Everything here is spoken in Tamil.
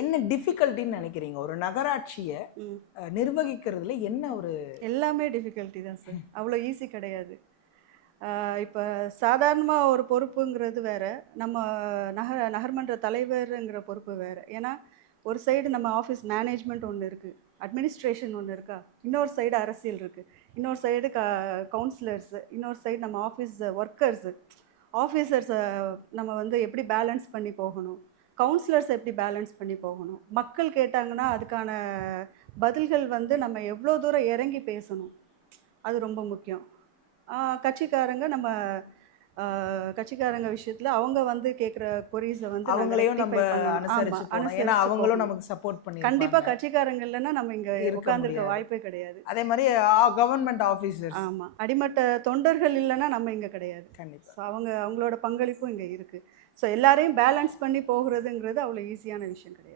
என்ன டிஃபிகல்ட்டின்னு நினைக்கிறீங்க? ஒரு நகராட்சியை நிர்வகிக்கிறதுல என்ன ஒரு எல்லாமே டிஃபிகல்ட்டி தான் சார் அவ்வளோ ஈஸி கிடையாது. இப்போ சாதாரணமாக ஒரு பொறுப்புங்கிறது வேற. நம்ம நகர நகர்மன்ற தலைவருங்கிற பொறுப்பு வேற. ஏன்னா ஒரு சைடு நம்ம ஆஃபீஸ் மேனேஜ்மெண்ட் ஒன்று இருக்குது அட்மினிஸ்ட்ரேஷன் ஒன்று இருக்கா? இன்னொரு சைடு அரசியல் இருக்குது இன்னொரு சைடு க கவுன்சிலர்ஸு இன்னொரு சைடு நம்ம ஆஃபீஸ் ஒர்க்கர்ஸு ஆஃபீஸர்ஸை நம்ம வந்து எப்படி பேலன்ஸ் பண்ணி போகணும்? கவுன்சிலர்ஸ் எப்படி பேலன்ஸ் பண்ணி போகணும்? மக்கள் கேட்டாங்கன்னா அதுக்கான பதில்கள் வந்து நம்ம எவ்வளோ தூரம் இறங்கி பேசணும்? அது ரொம்ப முக்கியம். கட்சிக்காரங்க நம்ம கட்சிக்காரங்க விஷயத்துல அவங்க வந்து கேட்குற கொரீஸை வந்து அவங்களையும் நம்ம. அனுசரிச்சு ஏன்னா அவங்களும். நமக்கு சப்போர்ட் பண்ணி கண்டிப்பா கட்சிக்காரங்க இல்லைன்னா நம்ம இங்க உட்கார்ந்துருக்க. வாய்ப்பே கிடையாது. அதே மாதிரி கவர்மெண்ட் ஆஃபீஸர்ஸ் ஆமா அடிமட்ட தொண்டர்கள் இல்லைன்னா நம்ம இங்க கிடையாது. கண்டிப்பா. அவங்க அவங்களோட பங்களிப்பும் இங்க இருக்கு. ஸோ எல்லாரையும் பேலன்ஸ் பண்ணி போகிறதுங்கிறது அவ்வளோ ஈஸியான விஷயம் கிடையாது.